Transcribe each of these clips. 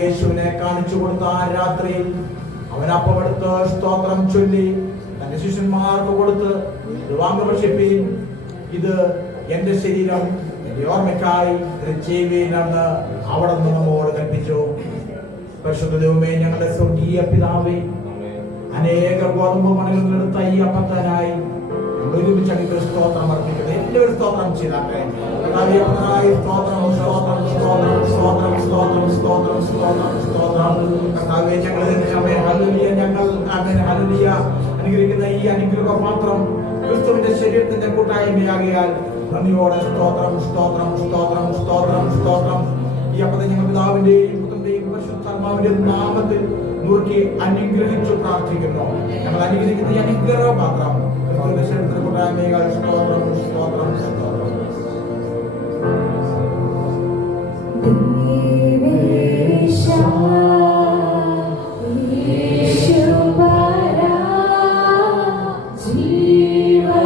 യേശുവിനെ കാണിച്ചു കൊടുത്ത ആ രാത്രിയിൽ അവൻ അപ്പമെടുത്ത് സ്തോത്രം ചൊല്ലി തന്റെ ശിഷ്യന്മാർക്ക് കൊടുത്ത് വാങ്ങുപക്ഷിപ്പീൻ, ഇത് എന്റെ ശരീരം, എന്റെ ഓർമ്മയ്ക്കായി ചെയ്യുവീനെന്ന് അവിടെ നിന്ന് നമ്മോട് കൽപ്പിച്ചു. പരിശുദ്ധ ദൈവമേ, ഞങ്ങളുടെ സ്വർഗീയ പിതാവേ, അനേക ഗോതമ്പ് മണികളെടുത്ത ഈ അപ്പത്താനായി ഒരുമിച്ച് അങ്ങ് സ്തോത്രം അർപ്പിക്കുന്നത്. എല്ലാവരും സ്തോത്രം ചെയ്താട്ടെ. സ്തോത്രം സ്തോത്രം സ്തോത്രം സ്തോത്രം സ്തോത്രം സ്തോത്രം സ്തോത്രം സ്തോത്രം. കർത്താവേ, ഞങ്ങൾ ഹല്ലേലൂയ അനുഗ്രഹിക്കുന്ന ഈ അനുഗ്രഹപാത്രം ക്രിസ്തുവിന്റെ ശരീരത്തിന്റെ കൂട്ടായ്മയാകിയാൽ നന്ദിയോടെ സ്തോത്രം സ്തോത്രം സ്തോത്രം സ്തോത്രം സ്തോത്രം. ഈ അപ്പത്തെ ഞങ്ങൾ പിതാവിന്റെയും പുത്രന്റെയും പരിശുദ്ധാത്മാവിന്റെ നാമത്തിൽ നുറുക്കി അനുഗ്രഹിച്ചു പ്രാർത്ഥിക്കുന്നു. ഞങ്ങൾ അനുഗ്രഹിക്കുന്ന ഈ അനുഗ്രഹപാത്രം ക്രിസ്തുവിന്റെ ശരീരത്തിന്റെ കൂട്ടായ്മയാൽ സ്തോത്രം സ്തോത്രം സ്തോത്രം. Jeeva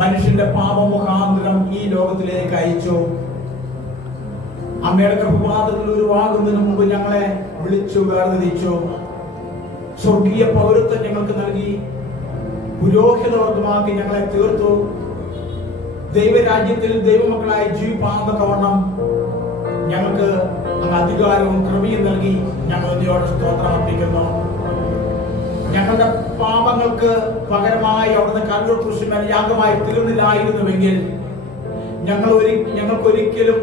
മനുഷ്യന്റെ പാപമുഖാന്തരം ഈ ലോകത്തിലേക്ക് അയച്ചു. അമ്മയുടെ ഗർഭപാത്രത്തിൽ ഉരുവാകുന്നതിന് മുമ്പ് ഞങ്ങളെ വിളിച്ചു വേർതിരിച്ചു. സ്വർഗീയ പൗരത്വം ഞങ്ങൾക്ക് നൽകി പുരോഹിതവർഗമാക്കി ഞങ്ങളെ തീർത്തു. ദൈവരാജ്യത്തിൽ ദൈവമക്കളായി ജീവിപ്പാന്തക്കവണ്ണം ഞങ്ങൾക്ക് അധികാരവും കൃപയും നൽകി ഞങ്ങൾ നിന്നോട് സ്തോത്രം അർപ്പിക്കുന്നു. ഞങ്ങളുടെ പാപങ്ങൾക്ക് പകരമായി അവിടുന്ന് കൽവരി ക്രൂശിന്മേൽ യാഗമായി തീർന്നില്ലായിരുന്നുവെങ്കിൽ ഞങ്ങൾക്കൊരിക്കലും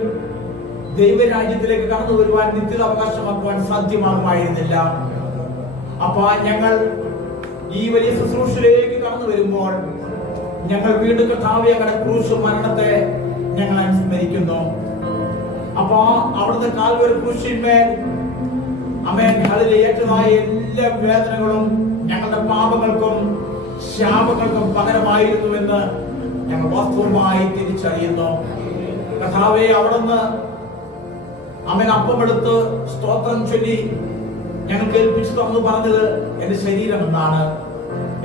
ദൈവരാജ്യത്തിലേക്ക് കടന്നു വരുവാൻ, നിത്യത അവകാശമാക്കുവാൻ സാധ്യമാകുമായിരുന്നില്ല. അപ്പൊ ഞങ്ങൾ ഈ വലിയ ശുശ്രൂഷയിലേക്ക് കടന്നു വരുമ്പോൾ ഞങ്ങൾ വീണ്ടും കർത്താവേ അങ്ങയുടെ ക്രൂശ് മരണത്തെ ഞങ്ങൾ അനുസ്മരിക്കുന്നു. അപ്പൊ അവിടുത്തെ കാൽവരി ക്രൂശിന്മേൽ ആമേൻ അതിലെ ഏറ്റതായ എല്ലാ വേദനകളും ഞങ്ങളുടെ പാപങ്ങൾക്കും ശാപങ്ങൾക്കും പകരമായിരുന്നുവെന്ന് ഞങ്ങൾ വാസ്തവമായി തിരിച്ചറിയുന്നു. കർത്താവേ, അവിടുന്ന് ആമേൻ അപ്പമെടുത്ത് സ്തോത്രം ചൊല്ലി ഞങ്ങൾക്ക് ഏൽപ്പിച്ചു തന്നു പറഞ്ഞത് എന്റെ ശരീരം എന്നാണ്.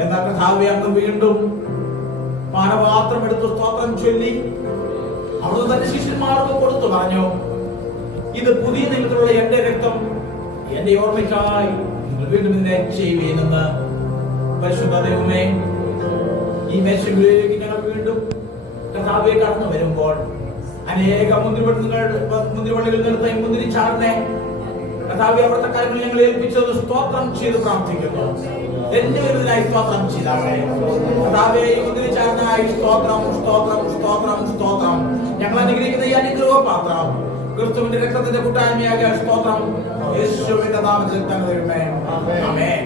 എന്നാൽ കർത്താവേ, അങ്ങ് വീണ്ടും പാനപാത്രം എടുത്ത് സ്തോത്രം ചൊല്ലി അവിടുന്ന് തന്റെ ശിഷ്യന്മാർക്ക് കൊടുത്തു പറഞ്ഞു, ഇത് പുതിയ നിയമത്തിലുള്ള എന്റെ രക്തം, എന്റെ ഓർമ്മയ്ക്കായി നിങ്ങൾ വീണ്ടും ഇതിനെ ചെയ്യുവീനെന്ന്. പരിശുദ്ധ ദൈവമേ, ഈ മേശയിലേക്ക് ഞങ്ങൾ വീണ്ടും കർത്താവേ കടന്നു വരുമ്പോൾ അനേക മുന്തിരിവള്ളികൾ നിർത്ത മുന്തിരിച്ചാറിനെ കർത്താവേ അവിടുത്തെ കാര്യങ്ങൾ ഞങ്ങൾ ഏൽപ്പിച്ചത് സ്തോത്രം ചെയ്ത് പ്രാർത്ഥിക്കുന്നു. എന്റെ ഇതിനായി സ്തോത്രം ചെയ്താട്ടെ കർത്താവേ. ഈ മുന്തിരിച്ചാറിനായി സ്തോത്രം, സ്തോത്രം, സ്തോത്രം, സ്തോത്രം. ഞങ്ങൾ അനുഗ്രഹിക്കുന്ന ഈ അനുഗ്രഹപാത്രം ക്രിസ്തുവിന്റെ രക്തത്തിന്റെ കൂട്ടായ്മയാകാൻ സ്തോത്രം. യേശുവിന്റെ നാമത്തിൽ തന്നെ. ആമേൻ.